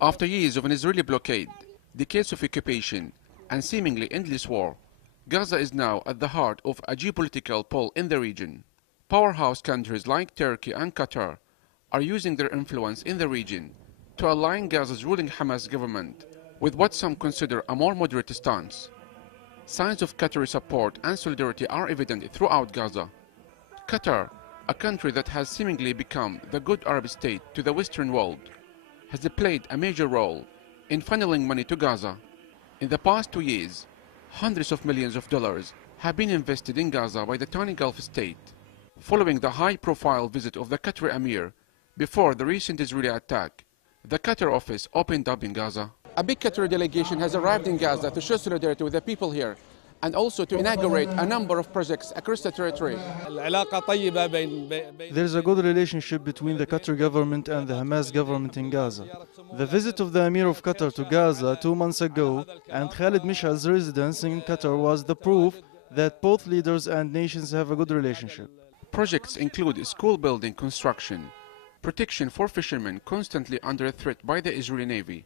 After years of an Israeli blockade, decades of occupation, and seemingly endless war, Gaza is now at the heart of a geopolitical pull in the region. Powerhouse countries like Turkey and Qatar are using their influence in the region to align Gaza's ruling Hamas government with what some consider a more moderate stance. Signs of Qatari support and solidarity are evident throughout Gaza. Qatar, a country that has seemingly become the good Arab state to the Western world, has played a major role in funneling money to Gaza. In the past 2 years, hundreds of millions of dollars have been invested in Gaza by the tiny Gulf state, following the high-profile visit of the Qatari Emir before the recent Israeli attack. The Qatar office opened up in Gaza. A big Qatari delegation has arrived in Gaza to show solidarity with the people here and also to inaugurate a number of projects across the territory. There is a good relationship between the Qatar government and the Hamas government in Gaza. The visit of the Emir of Qatar to Gaza 2 months ago and Khalid Mishal's residence in Qatar was the proof that both leaders and nations have a good relationship. Projects include school building construction, protection for fishermen constantly under threat by the Israeli Navy,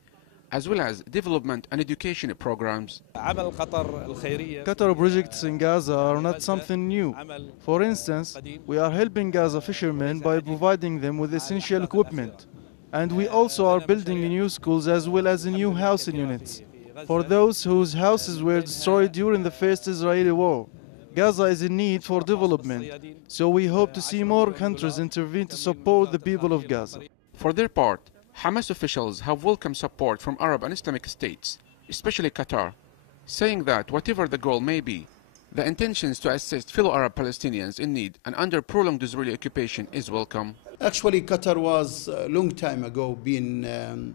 as well as development and education programs. Qatar projects in Gaza are not something new. For instance, we are helping Gaza fishermen by providing them with essential equipment. And we also are building new schools as well as new housing units for those whose houses were destroyed during the first Israeli war. Gaza is in need for development, so we hope to see more countries intervene to support the people of Gaza. For their part, Hamas officials have welcomed support from Arab and Islamic states, especially Qatar, saying that whatever the goal may be, the intentions to assist fellow Arab Palestinians in need and under prolonged Israeli occupation is welcome. Actually, Qatar was a long time ago been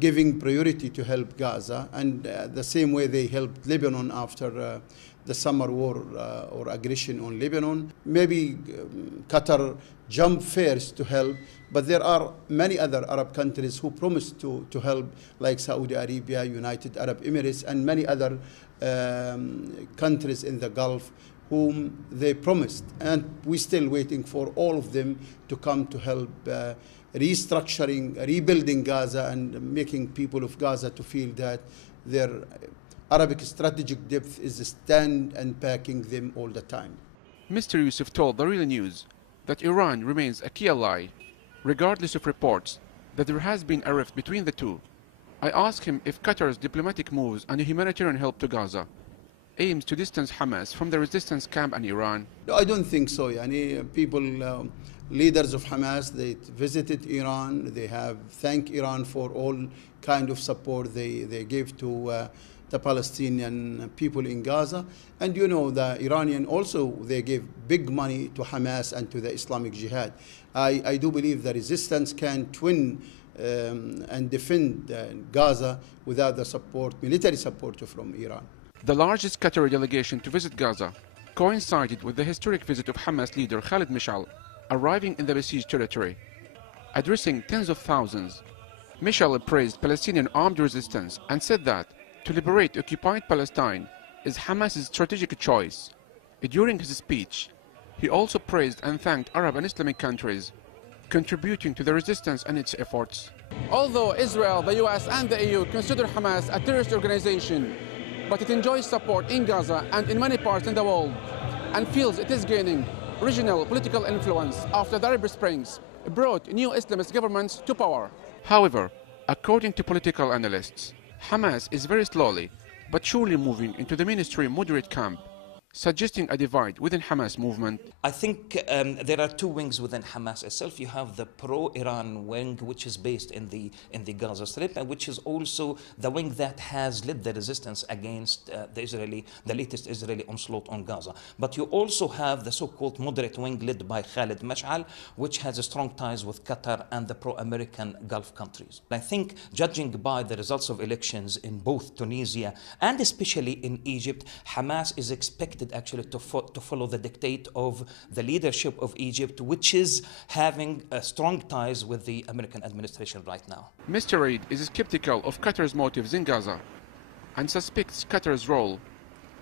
giving priority to help Gaza, and the same way they helped Lebanon after the summer war or aggression on Lebanon. Maybe Qatar jumped first to help, but there are many other Arab countries who promised to help, like Saudi Arabia, United Arab Emirates, and many other countries in the Gulf whom they promised. And we're still waiting for all of them to come to help restructuring, rebuilding Gaza and making people of Gaza to feel that their Arabic strategic depth is stand and backing them all the time. Mr. Yusuf told the Real News that Iran remains a key ally, regardless of reports that there has been a rift between the two. I asked him if Qatar's diplomatic moves and humanitarian help to Gaza aims to distance Hamas from the resistance camp in Iran. No, I don't think so. People, leaders of Hamas, they visited Iran. They have thanked Iran for all kind of support they gave to the Palestinian people in Gaza. And the Iranian also, they gave big money to Hamas and to the Islamic Jihad. I do believe the resistance can't win and defend Gaza without the support, military support from Iran. The largest Qatari delegation to visit Gaza coincided with the historic visit of Hamas leader Khalid Mishal arriving in the besieged territory. Addressing tens of thousands, Mishal praised Palestinian armed resistance and said that to liberate occupied Palestine is Hamas's strategic choice. During his speech, he also praised and thanked Arab and Islamic countries contributing to the resistance and its efforts. Although Israel, the US and the EU consider Hamas a terrorist organization, but it enjoys support in Gaza and in many parts in the world and feels it is gaining regional political influence after the Arab Springs brought new Islamist governments to power. However, according to political analysts, Hamas is very slowly but surely moving into the mainstream moderate camp, suggesting a divide within Hamas movement. I think there are two wings within Hamas itself. You have the pro-Iran wing, which is based in the Gaza Strip, and which is also the wing that has led the resistance against the latest Israeli onslaught on Gaza. But you also have the so-called moderate wing led by Khalid Mash'al, which has strong ties with Qatar and the pro-American Gulf countries. I think, judging by the results of elections in both Tunisia and especially in Egypt, Hamas is expected actually to follow the dictate of the leadership of Egypt, which is having strong ties with the American administration right now. Mr. Reid is skeptical of Qatar's motives in Gaza and suspects Qatar's role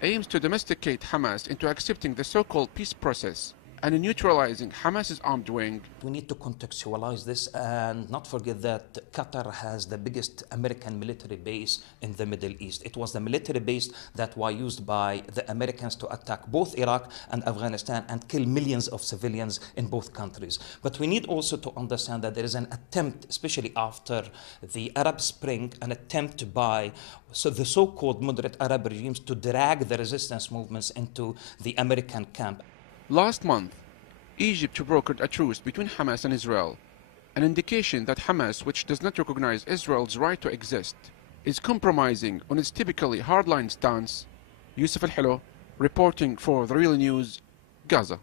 aims to domesticate Hamas into accepting the so-called peace process and neutralizing Hamas's armed wing. We need to contextualize this and not forget that Qatar has the biggest American military base in the Middle East. It was the military base that was used by the Americans to attack both Iraq and Afghanistan and kill millions of civilians in both countries. But we need also to understand that there is an attempt, especially after the Arab Spring, an attempt by the so-called moderate Arab regimes to drag the resistance movements into the American camp. Last month, Egypt brokered a truce between Hamas and Israel, an indication that Hamas, which does not recognize Israel's right to exist, is compromising on its typically hardline stance. Yusuf Al-Hilo, reporting for The Real News, Gaza.